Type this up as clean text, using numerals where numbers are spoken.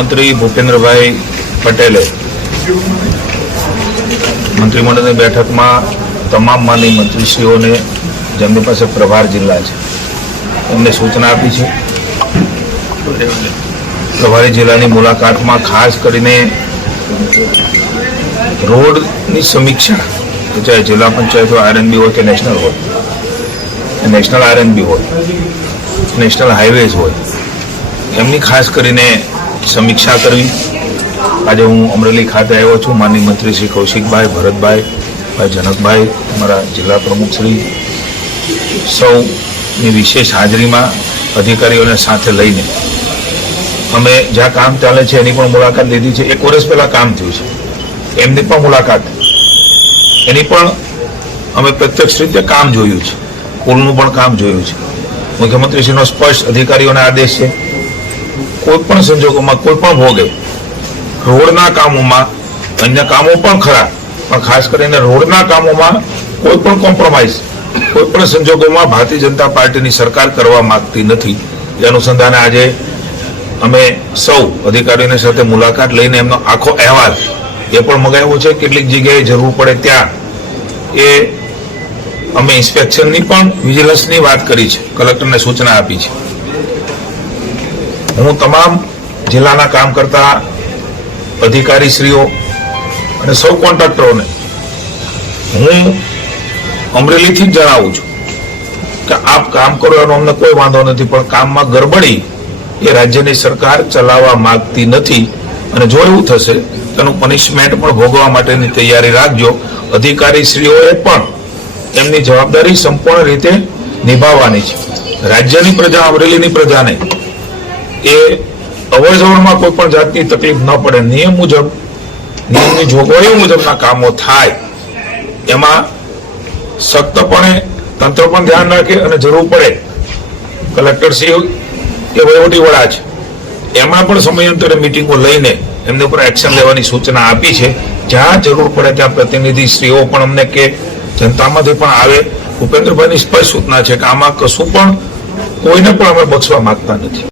મુખ્યમંત્રી ભૂપેન્દ્રભાઈ પટેલે મંત્રીમંડળની બેઠકમાં તમામ માનનીય મંત્રીશ્રીઓને જેમની પાસે પ્રભાર જિલ્લા છે એમને સૂચના આપી છે. પ્રભારી જિલ્લાની મુલાકાતમાં ખાસ કરીને રોડની સમીક્ષા, ચાહે જિલ્લા પંચાયત હોય, આરએનબી હોય કે નેશનલ હોય, નેશનલ આરએનબી હોય, નેશનલ હાઈવેઝ હોય, એમની ખાસ કરીને સમીક્ષા કરવી. આજે હું અમરેલી ખાતે આવ્યો છું. માનનીય મંત્રી શ્રી કૌશિકભાઈ, ભરતભાઈ, ભાઈ જનકભાઈ, અમારા જિલ્લા પ્રમુખ શ્રી સૌની વિશેષ હાજરીમાં અધિકારીઓને સાથે લઈને અમે જ્યાં કામ ચાલે છે એની પણ મુલાકાત લીધી છે. 1 વર્ષ પહેલા કામ થયું છે એમની પણ મુલાકાત, એની પણ અમે પ્રત્યક્ષ રીતે કામ જોયું છે. પુલનું પણ કામ જોયું છે. મુખ્યમંત્રીશ્રીનો સ્પષ્ટ અધિકારીઓને આદેશ છે, કોઈ પણ સંજોગોમાં કોઈ પણ ભોગે રોડના કામોમાં, અન્ય કામો પણ ખરા, પણ ખાસ કરીને રોડના કામોમાં કોઈ પણ કોમ્પ્રોમાઇઝ કોઈ પણ સંજોગોમાં ભારતીય જનતા પાર્ટીની સરકાર કરવા માંગતી નથી. એ અનુસંધાને આજે અમે સૌ અધિકારીઓની સાથે મુલાકાત લઈને એમનો આખો અહેવાલ એ પણ મંગાવ્યો છે. કેટલીક જગ્યાએ જરૂર પડે ત્યાં એ અમે ઇન્સ્પેક્શનની પણ વિજિલન્સની વાત કરી છે, કલેક્ટરને સૂચના આપી છે. હું તમામ જિલ્લાના કામ કરતા અધિકારીશ્રીઓ અને સૌ કોન્ટ્રાક્ટરોને હું અમરેલીથી જ જણાવું છું કે આપ કામ કરો એનો અમને કોઈ વાંધો નથી, પણ કામમાં ગડબડી એ રાજ્યની સરકાર ચલાવવા માંગતી નથી. અને જો એવું થશે તેનું પનિશમેન્ટ પણ ભોગવવા માટેની તૈયારી રાખજો. અધિકારીશ્રીઓએ પણ એમની જવાબદારી સંપૂર્ણ રીતે નિભાવવાની છે. રાજ્યની પ્રજા, અમરેલીની પ્રજાને એ અવરજવરમાં કોઈ પણ જાતની તકલીફ ન પડે, નિયમ મુજબ, નિયમની જોગવાઈઓ મુજબના કામો થાય, એમાં સખ્તપણે તંત્ર પણ ધ્યાન રાખે. અને જરૂર પડે કલેક્ટરશ્રી એ વહીવટી વડા છે, એમણે પણ સમયાંતરે મિટિંગો લઈને એમને ઉપર એક્શન લેવાની સૂચના આપી છે. જ્યાં જરૂર પડે ત્યાં પ્રતિનિધિશ્રીઓ પણ અમને કે જનતામાંથી પણ આવે. ભૂપેન્દ્રભાઈની સ્પષ્ટ સૂચના છે કે આમાં કશું પણ કોઈને પણ અમે બક્ષવા માંગતા નથી.